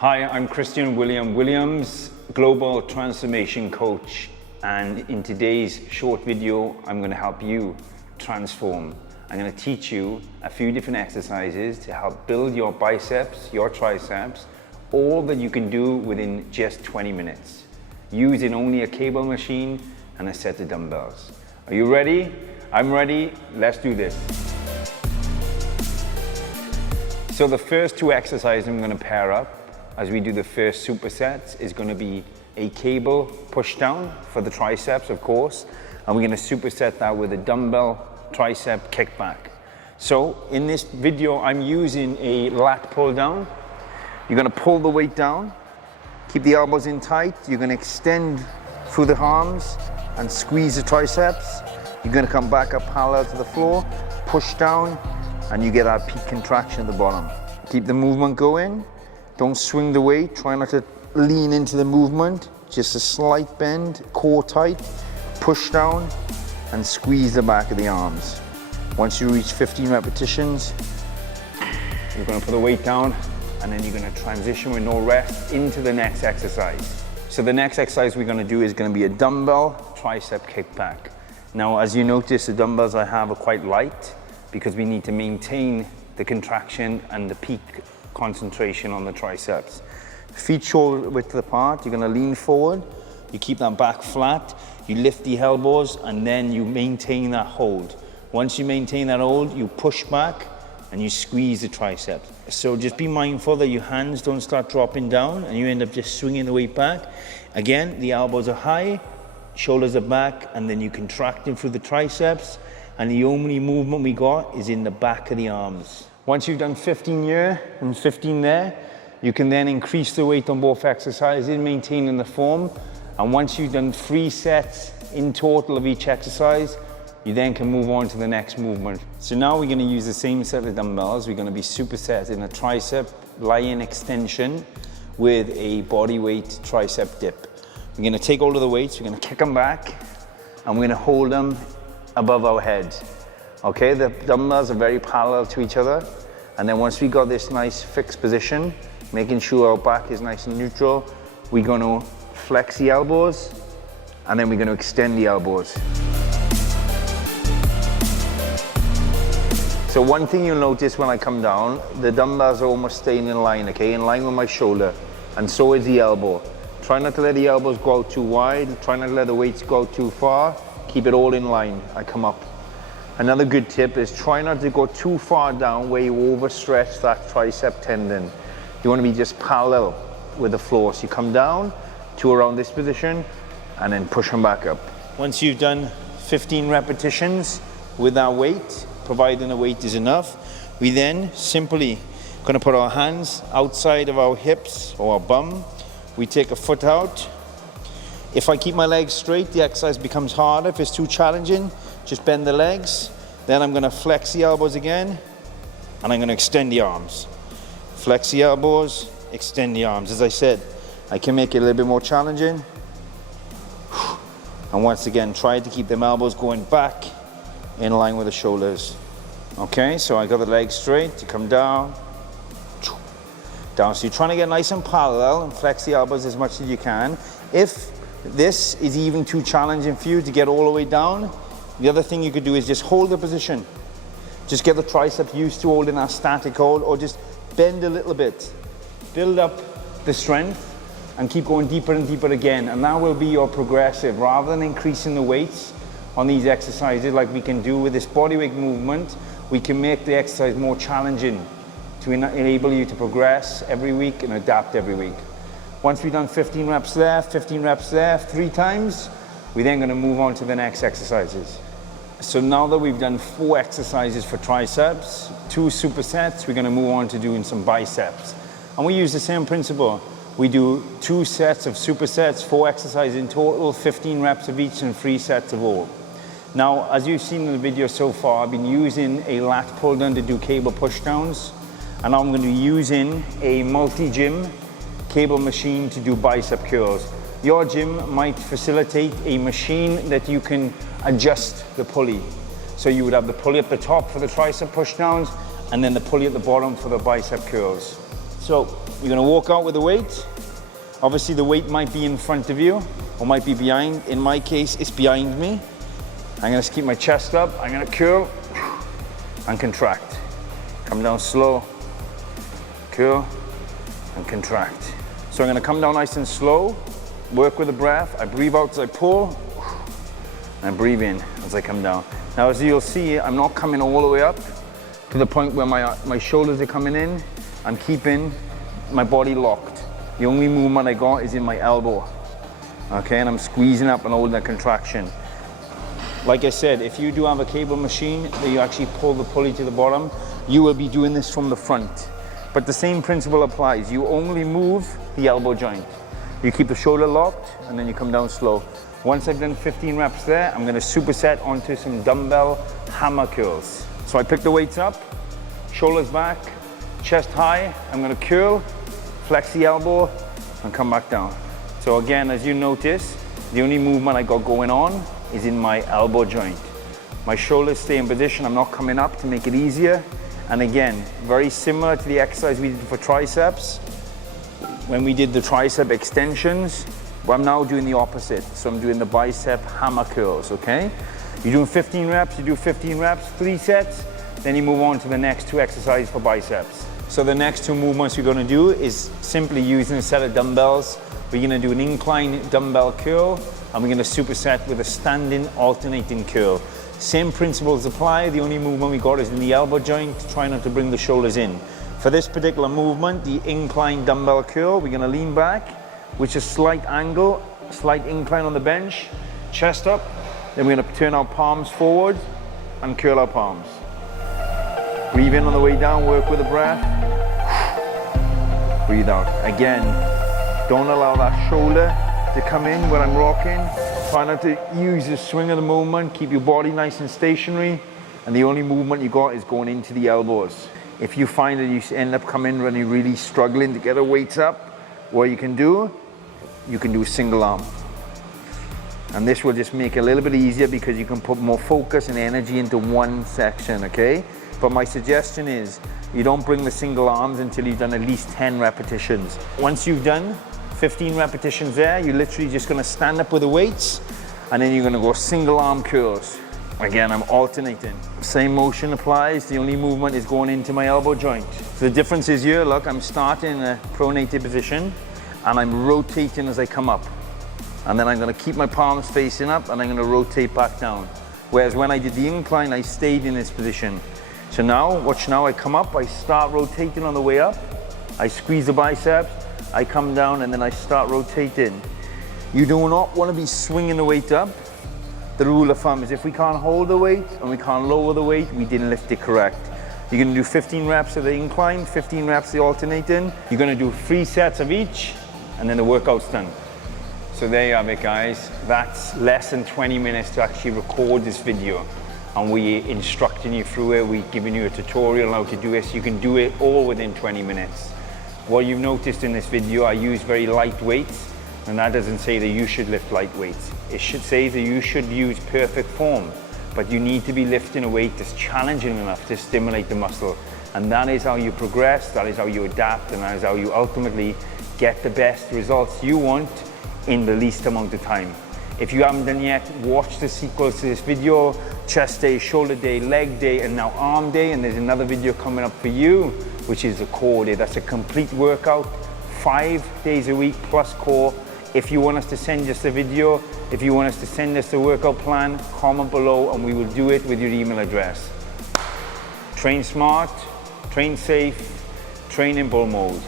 Hi, I'm Christian Williams, Global Transformation Coach, and in today's short video, I'm going to help you transform. I'm going to teach you a few different exercises to help build your biceps, your triceps, all that you can do within just 20 minutes, using only a cable machine and a set of dumbbells. Are you ready? I'm ready. Let's do this. So the first two exercises I'm going to pair up as we do the first supersets is going to be a cable push down for the triceps, of course, and we're going to superset that with a dumbbell tricep kickback. So in this video, I'm using a lat pull down. You're going to pull the weight down, keep the elbows in tight. You're going to extend through the arms and squeeze the triceps. You're going to come back up parallel to the floor, push down, and you get that peak contraction at the bottom. Keep the movement going. Don't swing the weight, try not to lean into the movement, just a slight bend, core tight, push down and squeeze the back of the arms. Once you reach 15 repetitions, you're going to put the weight down and then you're going to transition with no rest into the next exercise. So the next exercise we're going to do is going to be a dumbbell tricep kickback. Now, as you notice, the dumbbells I have are quite light because we need to maintain the contraction and the peak concentration on the triceps. Feet shoulder width apart, you're going to lean forward, you keep that back flat, you lift the elbows and then you maintain that hold. Once you maintain that hold, you push back and you squeeze the triceps. So just be mindful that your hands don't start dropping down and you end up just swinging the weight back. Again, the elbows are high, shoulders are back, and then you contracting through the triceps, and the only movement we got is in the back of the arms. Once you've done 15 here and 15 there, you can then increase the weight on both exercises, maintaining the form. And once you've done 3 sets in total of each exercise, you then can move on to the next movement. So now we're going to use the same set of dumbbells. We're going to be supersetting a tricep lie-in extension with a bodyweight tricep dip. We're going to take all of the weights, we're going to kick them back, and we're going to hold them above our head. Okay, the dumbbells are very parallel to each other. And then once we got this nice fixed position, making sure our back is nice and neutral, we're going to flex the elbows and then we're going to extend the elbows. So one thing you'll notice when I come down, the dumbbells are almost staying in line, okay, in line with my shoulder, and so is the elbow. Try not to let the elbows go out too wide, try not to let the weights go out too far, keep it all in line. I come up. Another good tip is try not to go too far down where you overstretch that tricep tendon. You want to be just parallel with the floor. So you come down to around this position and then push them back up. Once you've done 15 repetitions with that weight, providing the weight is enough, we then simply going to put our hands outside of our hips or our bum. We take a foot out. If I keep my legs straight, the exercise becomes harder. If it's too challenging, just bend the legs. Then I'm going to flex the elbows again, and I'm going to extend the arms. Flex the elbows, extend the arms. As I said, I can make it a little bit more challenging. And once again, try to keep them elbows going back in line with the shoulders. Okay, so I got the legs straight to come down. Down. So you're trying to get nice and parallel and flex the elbows as much as you can. If this is even too challenging for you to get all the way down, the other thing you could do is just hold the position. Just get the tricep used to holding that static hold, or just bend a little bit. Build up the strength and keep going deeper and deeper again. And that will be your progressive. Rather than increasing the weights on these exercises like we can do with this bodyweight movement, we can make the exercise more challenging to enable you to progress every week and adapt every week. Once we've done 15 reps there, 15 reps there, 3 times, we're then going to move on to the next exercises. So now that we've done 4 exercises for triceps, 2 supersets, we're going to move on to doing some biceps. And we use the same principle. We do 2 sets of supersets, 4 exercises in total, 15 reps of each and 3 sets of all. Now, as you've seen in the video so far, I've been using a lat pull down to do cable push downs. And I'm going to be using a multi-gym cable machine to do bicep curls. Your gym might facilitate a machine that you can adjust the pulley. So you would have the pulley at the top for the tricep push downs and then the pulley at the bottom for the bicep curls. So you're gonna walk out with the weight. Obviously the weight might be in front of you or might be behind. In my case, it's behind me. I'm gonna keep my chest up. I'm gonna curl and contract. Come down slow, curl and contract. So I'm gonna come down nice and slow, work with the breath. I breathe out as I pull, and breathe in as I come down. Now as you'll see, I'm not coming all the way up to the point where my shoulders are coming in. I'm keeping my body locked. The only movement I got is in my elbow. Okay, and I'm squeezing up and holding that contraction. Like I said, if you do have a cable machine where you actually pull the pulley to the bottom, you will be doing this from the front. But the same principle applies. You only move the elbow joint. You keep the shoulder locked and then you come down slow. Once I've done 15 reps there, I'm gonna superset onto some dumbbell hammer curls. So I pick the weights up, shoulders back, chest high. I'm gonna curl, flex the elbow and come back down. So again, as you notice, the only movement I got going on is in my elbow joint. My shoulders stay in position. I'm not coming up to make it easier. And again, very similar to the exercise we did for triceps. When we did the tricep extensions, I'm now doing the opposite. So I'm doing the bicep hammer curls, okay? You're doing 15 reps, you do 15 reps, 3 sets, then you move on to the next 2 exercises for biceps. So the next 2 movements you're gonna do is simply using a set of dumbbells. We're gonna do an incline dumbbell curl, and we're gonna superset with a standing alternating curl. Same principles apply. The only movement we got is in the elbow joint. Try not to bring the shoulders in. For this particular movement, the incline dumbbell curl, we're gonna lean back, which is slight angle, slight incline on the bench, chest up. Then we're gonna turn our palms forward and curl our palms. Breathe in on the way down, work with the breath. Breathe out. Again, don't allow that shoulder to come in when I'm rocking. Try not to use the swing of the movement. Keep your body nice and stationary. And the only movement you got is going into the elbows. If you find that you end up coming when you're really struggling to get the weights up, what you can do single arm. And this will just make it a little bit easier because you can put more focus and energy into one section, okay? But my suggestion is you don't bring the single arms until you've done at least 10 repetitions. Once you've done 15 repetitions there, you're literally just gonna stand up with the weights and then you're gonna go single arm curls. Again, I'm alternating. Same motion applies, the only movement is going into my elbow joint. So the difference is here, look, I'm starting in a pronated position and I'm rotating as I come up. And then I'm gonna keep my palms facing up and I'm gonna rotate back down. Whereas when I did the incline, I stayed in this position. So now, watch now, I come up, I start rotating on the way up, I squeeze the biceps, I come down and then I start rotating. You do not want to be swinging the weight up. The rule of thumb is if we can't hold the weight and we can't lower the weight, we didn't lift it correct. You're going to do 15 reps of the incline, 15 reps of the alternating. You're going to do 3 sets of each and then the workout's done. So there you have it, guys. That's less than 20 minutes to actually record this video. And we're instructing you through it. We're giving you a tutorial on how to do this. You can do it all within 20 minutes. What you've noticed in this video, I use very light weights, and that doesn't say that you should lift light weights. It should say that you should use perfect form, but you need to be lifting a weight that's challenging enough to stimulate the muscle. And that is how you progress, that is how you adapt, and that is how you ultimately get the best results you want in the least amount of time. If you haven't done yet, watch the sequels to this video: chest day, shoulder day, leg day, and now arm day. And there's another video coming up for you, which is the core day. That's a complete workout, 5 days a week plus core. If you want us to send us a video, if you want us to send us a workout plan, comment below and we will do it with your email address. Train smart, train safe, train in bull mode.